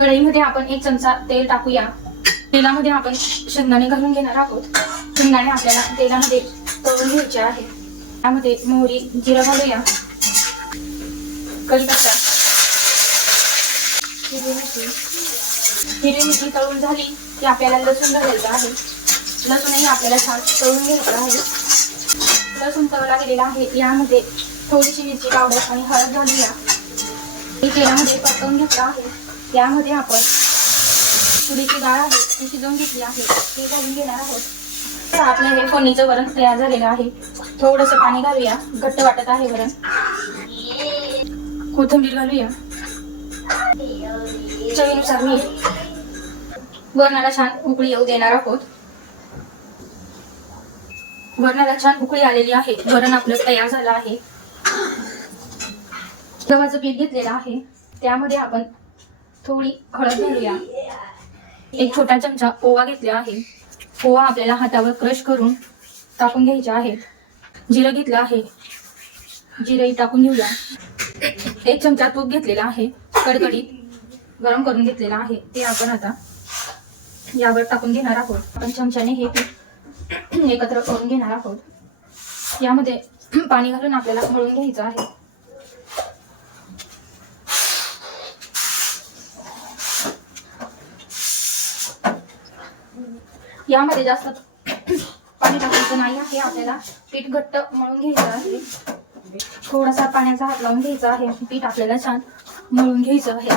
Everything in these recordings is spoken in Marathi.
कढईमध्ये आपण 1 चमचा तेल टाकूया. तेलामध्ये आपण शेंगदाणे घालून घेणार आहोत. शेंगदाणे आपल्याला तेलामध्ये तळून घ्यायचे आहे. त्यामध्ये मोहरी, जिरं घालूया. कढीपत्ता, हिरवी मिरची तळून झाली की आपल्याला लसूण घालायचं आहे. लसूणही आपल्याला छान तळून घ्यायचं आहे. लसूण तळला गेलेला आहे. यामध्ये थोडीशी मिरची पावडर आणि हळद घालूया. हे तेलामध्ये परतवून घेतलं आहे. यामध्ये आपण तुरीची डाळ आहे ती शिजवून घेतली आहे ती घालून घेणार आहोत. तर आपलं हे फोडणीचं वरण तयार झालेलं आहे. थोडंसं पाणी घालूया, घट्ट वाटत आहे वरण. कोथिंबीर घालूया, चवीनुसार मीठ. वरणाला छान उकळी येऊ देणार आहोत. वरणाला छान उकळी आलेली आहे. वरण आपलं तयार झालं आहे. गव्हाचं पीठ घेतलेलं आहे. त्यामध्ये आपण थोडी हळद घालूया. 1 छोटा चमचा ओवा घेतला आहे. ओवा आपल्याला हातावर क्रश करून टाकून घ्यायचे आहे. जिरं घेतलं आहे, जिरंही टाकून घेऊया. 1 चमचा तूप घेतलेला आहे. कडकडीत गरम करून घेतलेला आहे. ते आपण आता यावर टाकून घेणार आहोत. आपण चमच्याने हे पीठ एकत्र करून घेणार आहोत. यामध्ये पाणी घालून आपल्याला मळून घ्यायचं आहे. यामध्ये जास्त पाणी टाकायचं नाही आहे. आपल्याला पीठ घट्ट मळून घ्यायचं आहे. थोडासा पाण्याचा हात लावून घ्यायचा आहे. पीठ आपल्याला छान मळून घ्यायचं आहे.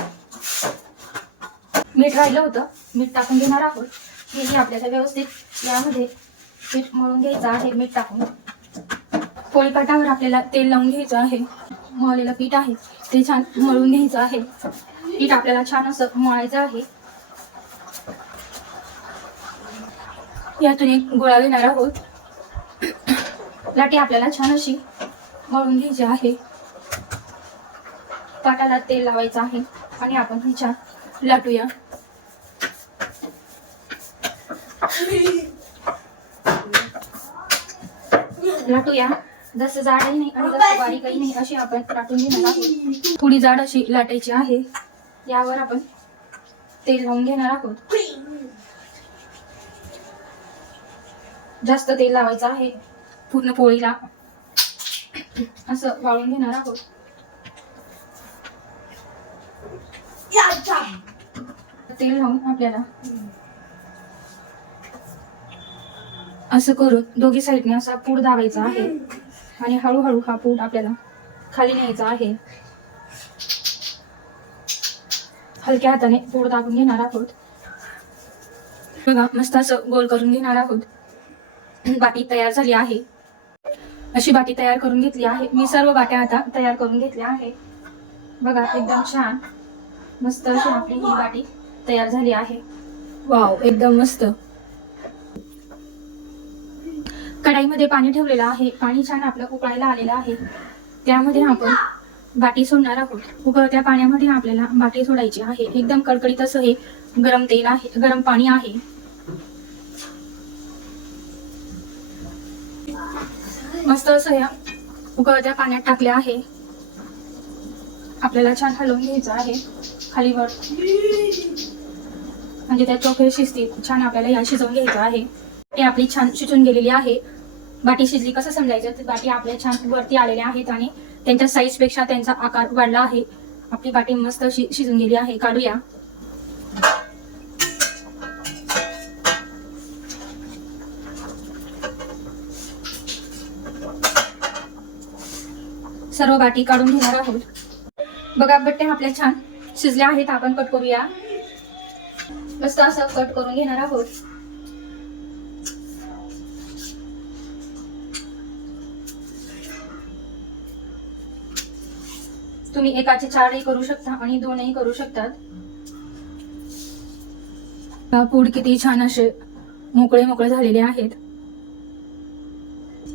मीठ राहिलं होतं, मीठ टाकून घेणार आहोत. हे आपल्याला व्यवस्थित यामध्ये पीठ मळून घ्यायचं आहे. मीठ टाकून पोळीपाटावर आपल्याला तेल लावून घ्यायचं आहे. मळलेलं पीठ आहे ते छान मळून घ्यायचं आहे. पीठ आपल्याला छान असं मळायचं आहे. यातून एक गोळा घेणार आहोत. लाटी आपल्याला छान अशी मळून घ्यायची आहे. पाटाला तेल लावायचं आहे आणि आपण ही छान लाटूया. लाटूया. जसं जाडही नाही आणि जसं बारीकही नाही अशी आपण लाटून घेणार आहोत. थोडी जाड अशी लाटायची आहे. यावर आपण तेल लावून घेणार आहोत. जास्त तेल लावायचं आहे. पूर्ण पोळीला असं वाळून घेणार आहोत. तेल लावून आपल्याला असं करून दोघी साईडने असा पूड दाबायचा आहे आणि हळूहळू हा पूड आपल्याला खाली न्यायचा आहे. हलक्या हाताने पूड दाबून घेणार आहोत. बघा, मस्त असं गोल करून घेणार आहोत. बाटी तयार झाली आहे. अशी बाटी तयार करून घेतली आहे. मी सर्व बाट्या आता तयार करून घेतल्या आहे. बघा, एकदम छान मस्त अशी आपली ही बाटी तयार झाली आहे. वाव, एकदम मस्त. कढाईमध्ये पाणी ठेवलेलं आहे. पाणी छान आपलं उकळायला आलेलं आहे. त्यामध्ये आपण बाटी सोडणार आहोत. उकळत्या पाण्यामध्ये आपल्याला बाटी सोडायची आहे. एकदम कडकडीत असं हे गरम तेल आहे, गरम पाणी आहे. मस्त असं या उकळत्या पाण्यात टाकले आहे. आपल्याला छान हलवून घ्यायचं आहे खाली वर, म्हणजे त्या चोखळे शिजतील. छान आपल्याला या शिजवून घ्यायचं आहे. हे आपली छान शिजून गेलेली आहे. बाटी शिजली कसं समजायचं, तर बाटी आपल्या छान वरती आलेल्या आहेत आणि त्यांच्या साईज पेक्षा त्यांचा आकार वाढला आहे. आपली बाटी मस्त अशी शिजून गेली आहे. काढूया. सर्व बाटी काढून घेणार आहोत. बघा, बट्ट्या आपल्या छान शिजल्या आहेत. आपण कट करूया. मस्त असं कट करून घेणार आहोत. तुम्ही एकाचे 4ही करू शकता आणि 2ही करू शकतात. पूड किती छान असे मोकळे मोकळे झालेले आहेत.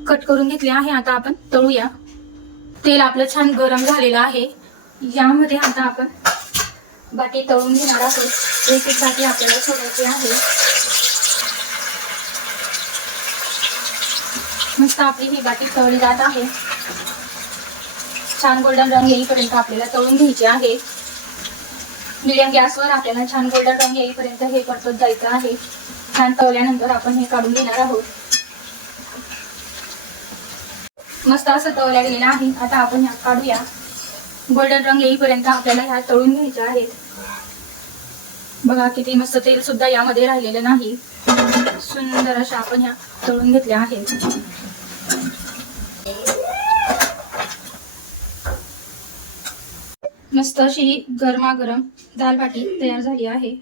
कट करून घेतले आहे. आता आपण तळूया. तेल आपलं छान गरम झालेलं आहे. यामध्ये आता आपण बाटी तळून घेणार आहोत. एक एक बाटी आपल्याला सोडायची आहे. मस्त आपली ही बाटी तळली जात आहे. छान गोल्डन रंग येईपर्यंत आपल्याला तळून घ्यायचे आहे. मीडियम गॅसवर आपल्याला छान गोल्डन रंग येईपर्यंत हे परतत जायचं आहे. छान तळल्यानंतर आपण हे काढून घेणार आहोत. मस्त असं तळल्या गेलेलं आहे. आता आपण ह्या काढूया. गोल्डन रंग येईपर्यंत आपल्याला ह्या तळून घ्यायच्या आहेत. बघा किती मस्त तेल सुद्धा यामध्ये राहिलेलं नाही. सुंदर अशा आपण ह्या तळून घेतल्या आहेत. मस्त अशी गरमागरम दाल बाटी तयार झाली आहे.